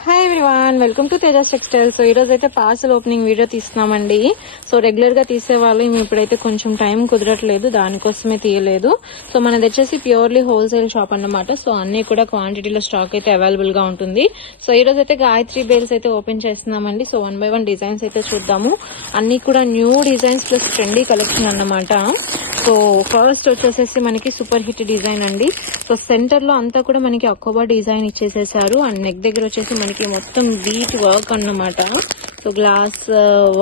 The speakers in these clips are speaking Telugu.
Hi everyone, welcome to Tejas textiles. So ఈ రోజు అయితే పార్సల్ ఓపెనింగ్ వీడియో తీస్తున్నామండి. సో రెగ్యులర్ గా తీసేవాళ్ళు ఇప్పుడైతే కొంచెం టైం కుదరట్లేదు, దానికోసమే తీయలేదు. సో మనది వచ్చేసి ప్యూర్లీ హోల్సేల్ షాప్ అన్నమాట. సో అన్ని కూడా క్వాంటిటీలో స్టాక్ అయితే అవైలబుల్ గా ఉంటుంది. సో ఈ రోజు అయితే గాయత్రి బేల్స్ అయితే ఓపెన్ చేస్తున్నామండి. సో 1 by 1 డిజైన్స్ అయితే చూద్దాము. అన్ని కూడా new designs plus trendy collection అన్నమాట. సో ఫస్ట్ వచ్చేసేసి మనకి సూపర్ హిట్ డిజైన్ అండి. సో సెంటర్ లో అంతా కూడా మనకి అకోబా డిజైన్ ఇచ్చేసేసారు. అండ్ నెక్ దగ్గర వచ్చేసి మనకి మొత్తం బీట్ వర్క్ అన్నమాట. సో గ్లాస్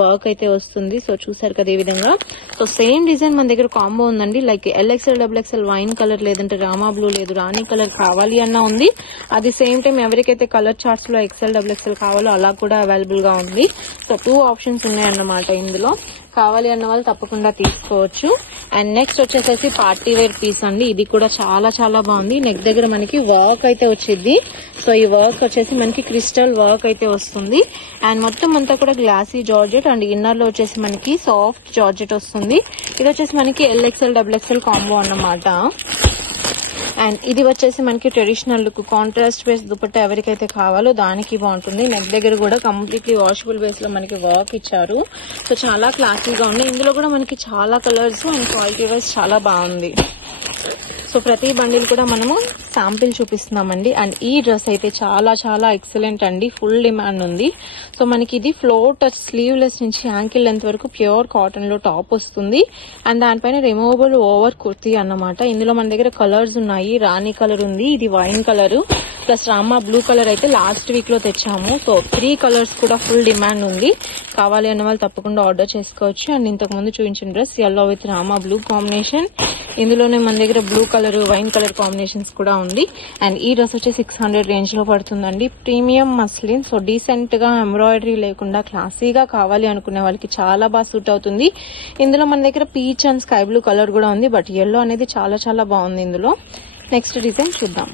వర్క్ అయితే వస్తుంది. సో చూసారు కదా ఈ విధంగా. సో సేమ్ డిజైన్ మన దగ్గర కాంబో ఉందండి. Like LXL XXL wine colour, లేదంటే రామా బ్లూ, లేదు రాణి కలర్ కావాలి అన్న ఉంది. అది సేమ్ టైం ఎవరికైతే కలర్ చార్ట్స్ లో XL XXL కావాలో అలా కూడా అవైలబుల్ గా ఉంది. సో 2 ఆప్షన్స్ ఉన్నాయన్నమాట. ఇందులో కావాలి అన్న వాళ్ళు తప్పకుండా తీసుకోవచ్చు. అండ్ నెక్స్ట్ వచ్చేసేసి పార్టీ వేర్ పీస్ అండి. ఇది కూడా చాలా చాలా బాగుంది. నెక్ దగ్గర మనకి వర్క్ అయితే వచ్చింది. సో ఈ వర్క్ వచ్చేసి మనకి క్రిస్టల్ వర్క్ అయితే వస్తుంది. అండ్ మొత్తం అంతా కూడా గ్లాసీ జార్జెట్ అండ్ ఇన్నర్ లో వచ్చేసి మనకి సాఫ్ట్ జార్జెట్ వస్తుంది. ఇది వచ్చేసి మనకి LXL XXL కాంబో అన్నమాట. అండ్ ఇది వచ్చేసి మనకి traditional look contrast base dupatta ఎవరికైతే కావాలో దానికి బాగుంటుంది. నెక్ దగ్గర కూడా కంప్లీట్లీ వాషబుల్ బేస్ లో మనకి వర్క్ ఇచ్చారు. సో చాలా క్లాసీగా ఉంది. ఇందులో కూడా మనకి చాలా కలర్స్ అండ్ క్వాలిటీ వైజ్ చాలా బాగుంది. సో ప్రతి బండిల్ కూడా మనము శాంపిల్ చూపిస్తున్నామండి. అండ్ ఈ డ్రెస్ అయితే చాలా చాలా ఎక్సలెంట్ అండి. ఫుల్ డిమాండ్ ఉంది. సో మనకి ఇది ఫ్లోర్ టచ్ స్లీవ్లెస్ నుంచి యాంకిల్ లెంత్ వరకు ప్యూర్ కాటన్ లో టాప్ వస్తుంది. అండ్ దానిపైన రిమూవబుల్ ఓవర్ కుర్తీ అన్నమాట. ఇందులో మన దగ్గర కలర్స్ ఉన్నాయి. రాణి కలర్ ఉంది, ఇది wine colour plus Rama blue colour అయితే లాస్ట్ వీక్ లో తెచ్చాము. సో 3 కలర్స్ కూడా ఫుల్ డిమాండ్ ఉంది. కావాలి అన్న వాళ్ళు తప్పకుండా ఆర్డర్ చేసుకోవచ్చు. అండ్ ఇంతకు ముందు చూపించిన dress yellow with Rama blue combination. ఇందులోనే మన దగ్గర blue colour, wine colour combinations కూడా ఉంది. అండ్ ఈ డ్రెస్ వచ్చి 600 రేంజ్ లో పడుతుందండి. Premium muslin. సో డీసెంట్ గా ఎంబ్రాయిడరీ లేకుండా క్లాసీగా కావాలి అనుకునే వాళ్ళకి చాలా బాగా సూట్ అవుతుంది. ఇందులో మన దగ్గర peach and sky blue colour కూడా ఉంది. బట్ ఎల్లో అనేది చాలా చాలా బాగుంది ఇందులో. నెక్స్ట్ డిజైన్ చూద్దాం.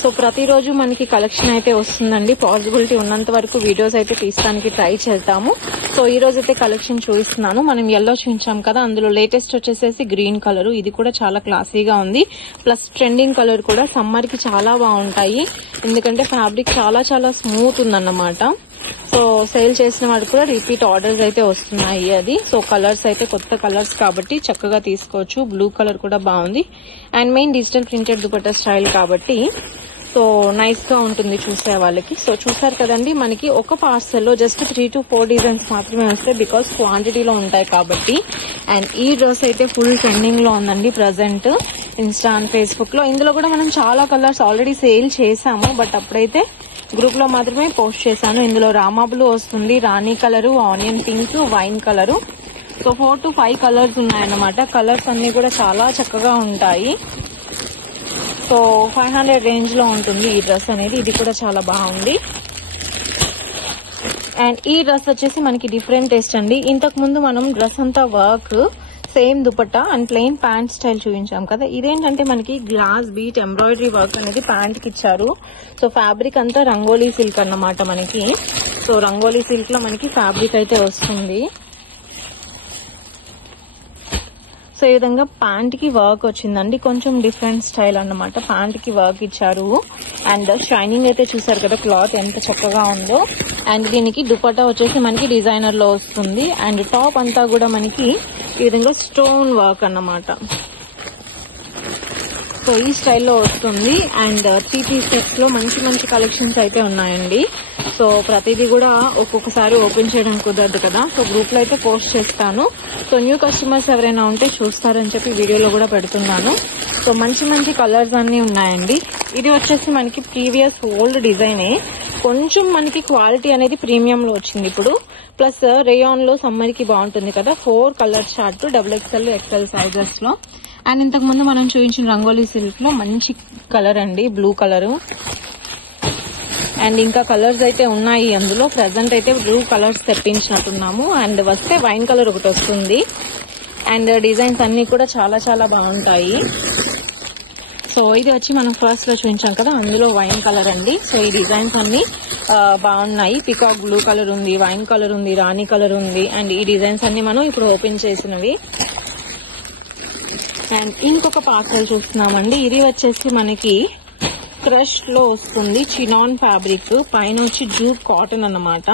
సో ప్రతిరోజు మనకి కలెక్షన్ అయితే వస్తుందండి. పాసిబిలిటీ ఉన్నంత వరకు వీడియోస్ అయితే తీయడానికి ట్రై చేద్దాము. సో ఈ రోజు అయితే కలెక్షన్ చూపిస్తున్నాను. మనం ఎల్లో చూపించాం కదా, అందులో లేటెస్ట్ వచ్చేసేసి గ్రీన్ కలర్. ఇది కూడా చాలా క్లాసీగా ఉంది. ప్లస్ ట్రెండింగ్ కలర్ కూడా సమ్మర్ కి చాలా బాగుంటాయి. ఎందుకంటే ఫ్యాబ్రిక్ చాలా చాలా స్మూత్ ఉందన్నమాట. సో సేల్ చేసిన వాడికి కూడా రిపీట్ ఆర్డర్స్ అయితే వస్తున్నాయి. అది సో కలర్స్ అయితే కొత్త కలర్స్ కాబట్టి చక్కగా తీసుకోవచ్చు. బ్లూ కలర్ కూడా బాగుంది. And main digital printed dupatta style కాబట్టి సో నైస్ గా ఉంటుంది చూసే వాళ్ళకి. సో చూసారు కదండి, మనకి ఒక పార్సెల్లో జస్ట్ 3 to 4 డిజైన్స్ మాత్రమే వస్తాయి. బికాస్ క్వాంటిటీలో ఉంటాయి కాబట్టి. అండ్ ఈ డ్రెస్ అయితే ఫుల్ ట్రెండింగ్ లో ఉందండి ప్రజెంట్ ఇన్స్టా అండ్ ఫేస్బుక్ లో. ఇందులో కూడా మనం చాలా కలర్స్ ఆల్రెడీ సేల్ చేసాము. బట్ అప్పుడైతే గ్రూప్ లో మాత్రమే పోస్ట్ చేశాను. ఇందులో రామా బ్లూ వస్తుంది, rani colour, onion pink, wine colour. So 4 to 5 colours ఉన్నాయన్నమాట. కలర్స్ అన్ని కూడా చాలా చక్కగా ఉంటాయి. సో 500 రేంజ్ లో ఉంటుంది ఈ డ్రెస్ అనేది. ఇది కూడా చాలా బాగుంది. అండ్ ఈ డ్రెస్ వచ్చేసి మనకి డిఫరెంట్ టేస్ట్ అండి. ఇంతకు ముందు మనం డ్రెస్ అంతా work same dupatta and plain pant style చూపించాం కదా. ఇదేంటంటే మనకి గ్లాస్ బీట్ ఎంబ్రాయిడరీ వర్క్ అనేది ప్యాంట్ కి ఇచ్చారు. సో ఫ్యాబ్రిక్ అంతా రంగోలీ సిల్క్ అన్నమాట మనకి. సో రంగోలీ సిల్క్ లో మనకి ఫ్యాబ్రిక్ అయితే వస్తుంది. సో ఈ విధంగా ప్యాంట్ కి వర్క్ వచ్చిందండి. కొంచెం డిఫరెంట్ స్టైల్ అన్నమాట. ప్యాంట్ కి వర్క్ ఇచ్చారు. అండ్ షైనింగ్ అయితే చూసారు కదా, క్లాత్ ఎంత చక్కగా ఉందో. అండ్ దీనికి దుపట్టా వచ్చేసి మనకి డిజైనర్ లో వస్తుంది. అండ్ టాప్ అంతా కూడా మనకి ఈ విధంగా స్టోన్ వర్క్ అన్నమాట. సో ఈ స్టైల్లో వస్తుంది. అండ్ 3 piece సెట్స్ లో మంచి మంచి కలెక్షన్స్ అయితే ఉన్నాయండి. సో ప్రతిదీ కూడా ఒక్కొక్కసారి ఓపెన్ చేయడం కుదరదు కదా. సో గ్రూప్ లో అయితే పోస్ట్ చేస్తాను. సో న్యూ కస్టమర్స్ ఎవరైనా ఉంటే చూస్తారని చెప్పి వీడియోలో కూడా పెడుతున్నాను. సో మంచి మంచి కలర్స్ అన్ని ఉన్నాయండి. ఇది వచ్చేసి మనకి ప్రీవియస్ ఓల్డ్ డిజైనే. కొంచెం మనకి క్వాలిటీ అనేది ప్రీమియం లో వచ్చింది ఇప్పుడు. ప్లస్ రేయాన్ లో సమ్మర్ కి బాగుంటుంది కదా. 4 colour chart XXL XL sizes లో. అండ్ ఇంతకు ముందు మనం చూపించిన రంగోలీ సిల్క్ లో మంచి కలర్ అండి, బ్లూ కలర్. అండ్ ఇంకా కలర్స్ అయితే ఉన్నాయి అందులో. ప్రెసెంట్ అయితే బ్లూ కలర్స్ తెప్పించినట్టున్నాము. అండ్ వస్తే వైన్ కలర్ ఒకటి వస్తుంది. అండ్ డిజైన్స్ అన్ని కూడా చాలా చాలా బాగుంటాయి. సో ఇది వచ్చి మనం ఫస్ట్ లో చూపించాం కదా, అందులో వైన్ కలర్ అండి. సో ఈ డిజైన్స్ అన్ని బాగున్నాయి. పికాక్ బ్లూ కలర్ ఉంది, వైన్ కలర్ ఉంది, రాణి కలర్ ఉంది. అండ్ ఈ డిజైన్స్ అన్ని మనం ఇప్పుడు ఓపెన్ చేసినవి. అండ్ ఇంకొక పార్సల్ చూస్తున్నామండి. ఇది వచ్చేసి మనకి క్రష్ లో వస్తుంది, చినాన్ ఫ్యాబ్రిక్, పైన వచ్చి జూట్ కాటన్ అన్నమాట.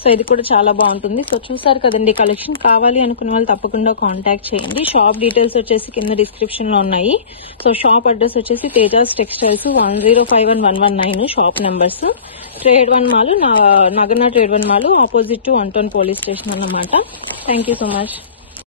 సో ఇది కూడా చాలా బాగుంటుంది. సో చూసారు కదండి, కలెక్షన్ కావాలి అనుకున్న వాళ్ళు తప్పకుండా కాంటాక్ట్ చేయండి. షాప్ డీటెయిల్స్ వచ్చేసి కింద డిస్క్రిప్షన్ లో ఉన్నాయి. సో షాప్ అడ్రస్ వచ్చేసి Tejas textiles 1051-119 shop numbers. Trade 1 mall, నగన trade 1 mall, opposite to 110 police station అన్నమాట. Thank you so much.